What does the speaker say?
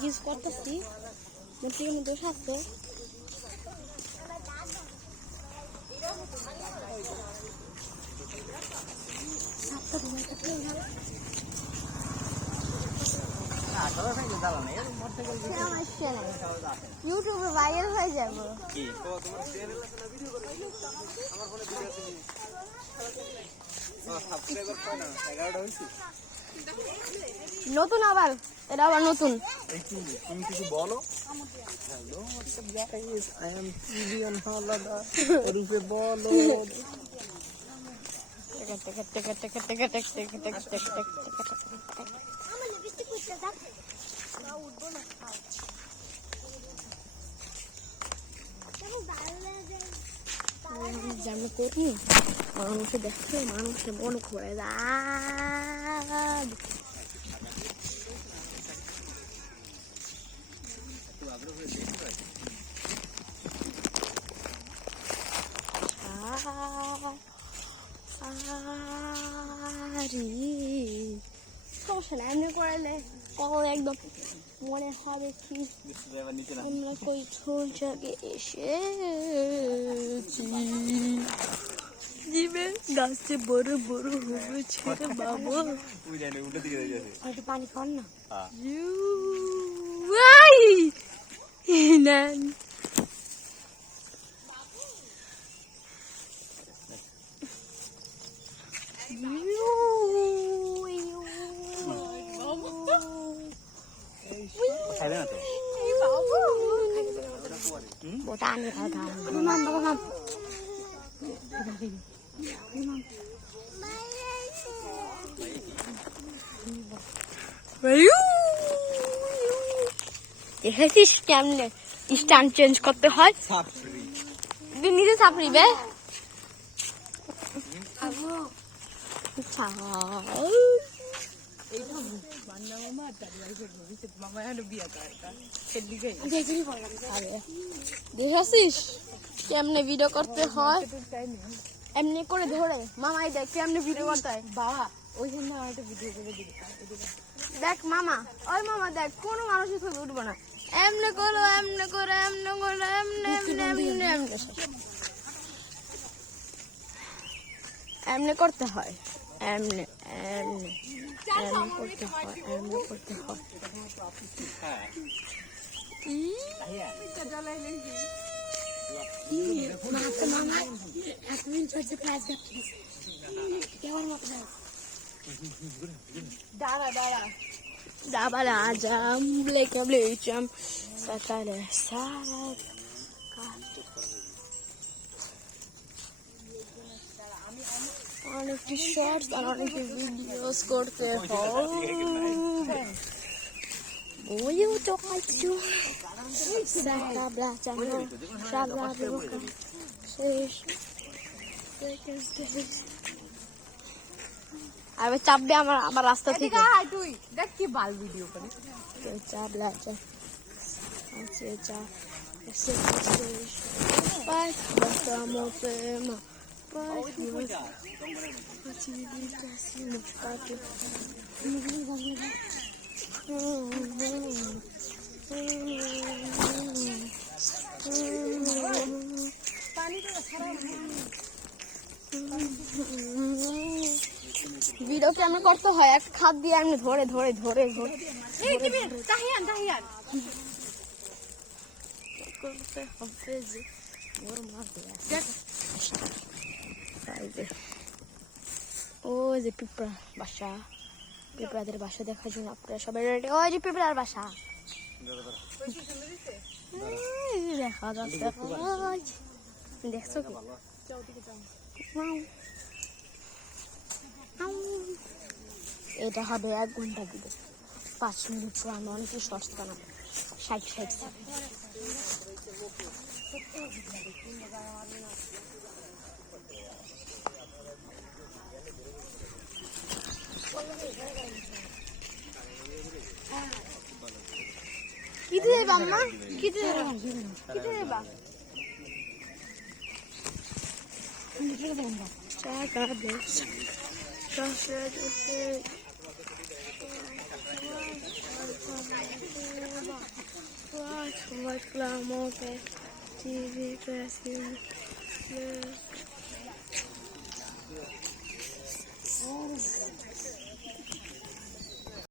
গিজ করতেছি মোটির মধ্যে সাথে ইউটিউবে ভাইরাল হয়ে যাবো। নতুন আবার এটা আবার নতুন তুমি কিছু বলো। হ্যালো গাইস, আই এম টিভিএন হালাদা রূপে বলো। জানো করি মানুষে দেখছে মানুষের মন ঘুরে যায়। সমস্যা না এমনি করলে কল একদম মনে হবে কি আমরা কই ছোট জায়গায় এসেছি। দিবেন গাছে বড় বড় হয়েছে বাবা। পানি খান না নেন botani ada. Mam, mam. দেখেছিস কেমনে স্ট্যান্ড চেঞ্জ করতে হয়? তুই নিজে সাপড়ি বে দেখেছিস কেমনে ভিডিও করতে হয়? এমনি করে ধরে মামাই দেখ কেমনে ভিডিও করতে হয়। বাবা ওই জন্য একটা ভিডিও করে দেখ মামা, ওই মামা দেখ কোনো মানুষের ছবি উঠবো না। এমনি করো এমনি করো এমনি করো এমনি এমনি এমনি এমনি এমনি করতে হয়। এমনি এমনি এমনি করতে হয়। এমনি করতে হয়। Dabala jam, bleke blecham, sakale salat. অনেকটি শর্টস আর অনেকটি ভিডিওস করতে হয়। ওইও তো কিছু সাকাবলা জানো সাগা লোকা শেষ আরে চাপ দে আমার রাস্তা থেকে। তুই দেখ কি বাল ভিডিও করে চাপলা আচ্ছা আচ্ছা এসে পাঁচ বাসা মোতে মা ভিডিও কেমন করতে হয়? এক খাত দিয়ে আমি ধরে ধরে ধরে ধরে করতে হবে যে ওর মা ও যে পিঁপড়া বাসা, পিঁপড়াদের বাসা দেখার জন্য আপনারা সবাই রেডি? ওই যে পিঁপড়ার বাসা দেখা যাচ্ছে। দেখছো কি? এটা হবে 1 ঘন্টা ভিডিও, 5 মিনিট পুরানো। অনেকে শর্টস বানাবে 60 কিতে দেবা আম্মা? কিতে দেবা? কিতে দেবা? টাকা দে টাকা দে reclamo que TV creciendo.